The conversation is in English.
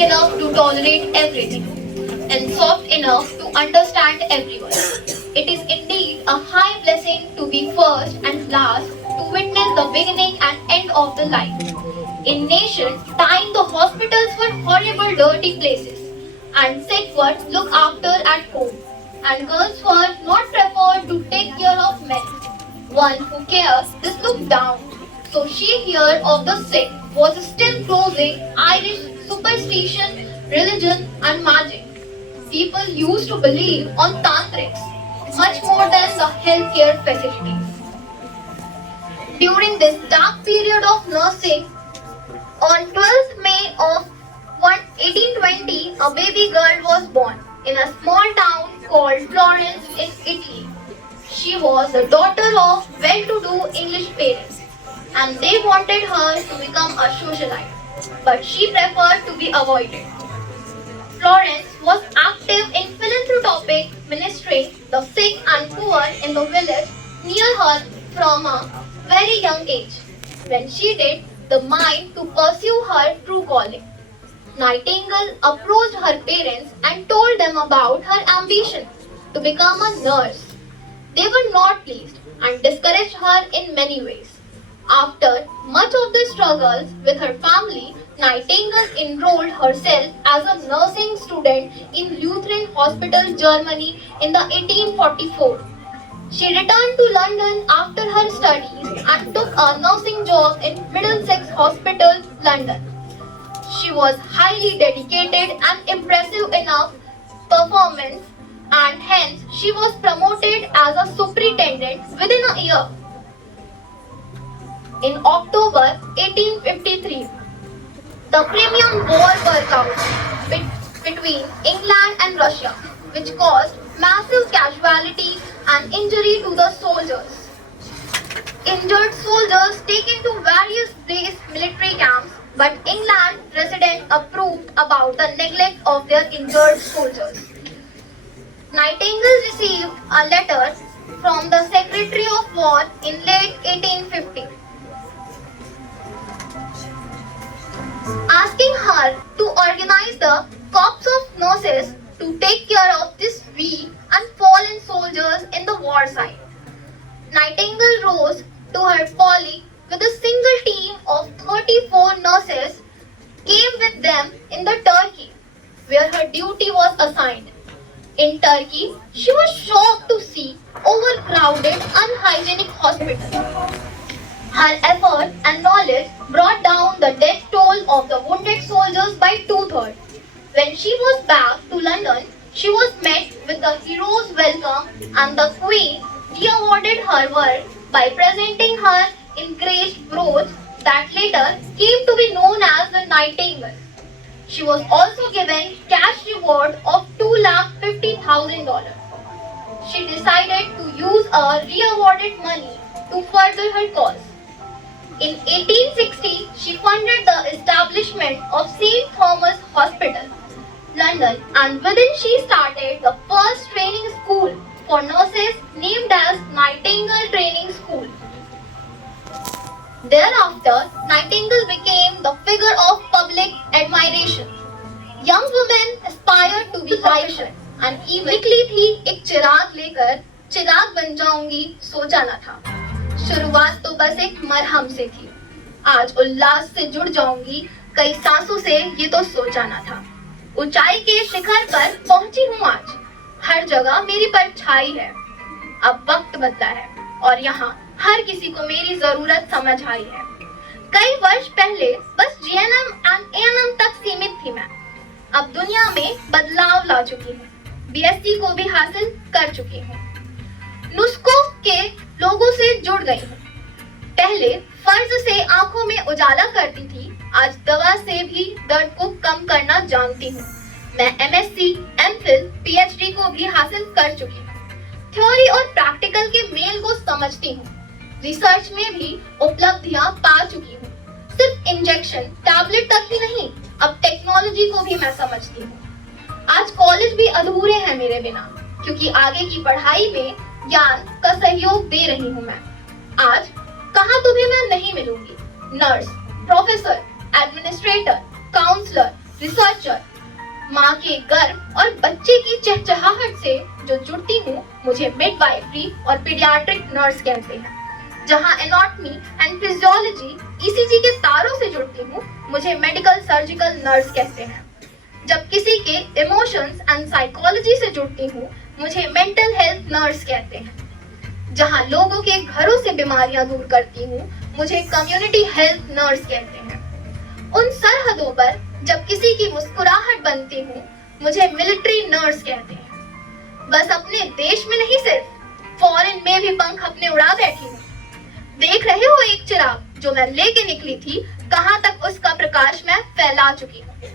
enough to tolerate everything and soft enough to understand everyone. It is indeed a high blessing to be first and last to witness the beginning and end of the life. In nations, time the hospitals were horrible dirty places and sick were looked after at home and girls were not preferred to take care of men. One who cares is looked down. So she here of the sick was still closing Irish superstition, religion and magic. People used to believe on tantrics much more than the healthcare facilities. During this dark period of nursing, on 12th May of 1820, a baby girl was born in a small town called Florence in Italy. She was the daughter of well-to-do English parents and they wanted her to become a socialite, but she preferred to be avoided. Florence was active in philanthropic ministering the sick and poor in the village near her from a very young age, when she did the mind to pursue her true calling. Nightingale approached her parents and told them about her ambition to become a nurse. They were not pleased and discouraged her in many ways. After much of the struggles with her family, Nightingale enrolled herself as a nursing student in Lutheran Hospital, Germany in the 1844. She returned to London after her studies and took a nursing job in Middlesex Hospital, London. She was highly dedicated and impressive enough performance and hence she was promoted as a superintendent within a year. In October 1853, the Crimean War broke out between England and Russia, which caused massive casualty and injury to the soldiers. Injured soldiers taken to various base military camps, but England residents approved about the neglect of their injured soldiers. Nightingale received a letter from the Secretary of War in late 1850 asking her to organize the corps of nurses to take care of these weak and fallen soldiers in the war side. Nightingale rose to her colleague with a single team of 34 nurses came with them in the Turkey where her duty was assigned. In Turkey, she was shocked to see overcrowded, unhygienic hospitals. Her effort and knowledge brought down the death toll of the wounded soldiers by 2/3. When she was back to London, she was met with the hero's welcome and the Queen re-awarded her work by presenting her engaged brooch that later came to be known as the Nightingale. She was also given cash reward of $250,000. She decided to use her re-awarded money to further her cause. In 1860, she funded the establishment of St. Thomas Hospital, London, and within she started the first training school for nurses named as Nightingale Training School. Thereafter, Nightingale became the figure of public admiration. Young women aspired to be like her and even निकली थी एक चिराग लेकर चिराग बन जाऊंगी सोचा न था. शुरुआत तो बस एक मरहम से थी. आज उल्लास से जुड़ जाऊंगी कई सांसों से ये तो सोचा न था. ऊंचाई के शिखर पर पहुंची हूँ आज. हर जगह मेरी परछाई है. अब वक्त बदला है और यहाँ हर किसी को मेरी जरूरत समझ आई है. कई वर्ष पहले बस जीएनएम एंड एएनएम तक सीमित थी मैं. अब दुनिया में बदलाव ला चुकी हूँ. बीएससी को भी हासिल कर चुकी हूँ. नुस्खों के लोगों से जुड़ गई हूँ. पहले फर्ज से आंखों में उजाला करती थी, आज दवा से भी दर्द को कम करना जानती हूँ. मैं एमएससी, एमफिल, पीएचडी को भी हासिल कर चुकी हूँ. थ्योरी और प्रैक्टिकल के मेल को समझती हूँ. रिसर्च में भी उपलब्धियां पा चुकी हूँ. सिर्फ इंजेक्शन, टैबलेट तक ही नहीं, अब टेक्नोलॉजी को भी मैं समझती हूँ. आज कॉलेज भी अधूरे हैं मेरे बिना, क्योंकि आगे की पढ़ाई में ज्ञान का सहयोग दे रही हूँ मैं. आज कहाँ तुम्हें मैं नहीं मिलूंगी. Nurse, professor, administrator, counsellor, researcher, माँ के गर्भ और बच्चे की चहचहाहट से जो जुड़ती हूँ मुझे मिडवाइफरी और पीडियाट्रिक नर्स कहते हैं। जहाँ एनाटॉमी एंड फिजियोलॉजी ईसीजी के तारों से जुड़ती हूँ मुझे मेडिकल सर्जिकल नर्स कहते हैं। जब किसी के इमोशंस एंड साइकोलॉजी से जुड़ती हूँ मुझे मेंटल हेल्थ नर्स कहते हैं। जहाँ लोगों के घरों से बीमारियां दूर करती हूँ मुझे कम्युनिटी हेल्थ नर्स कहते हैं। उन सरहदों पर जब किसी की मुस्कुराहट बनती हूँ मुझे मिलिट्री नर्स कहते हैं। बस अपने देश में नहीं, सिर्फ फॉरेन में भी पंख अपने उड़ा बैठी हूँ। देख रहे हो एक चिराग जो मैं लेके निकली थी, कहाँ तक उसका प्रकाश मैं फैला चुकी हूँ।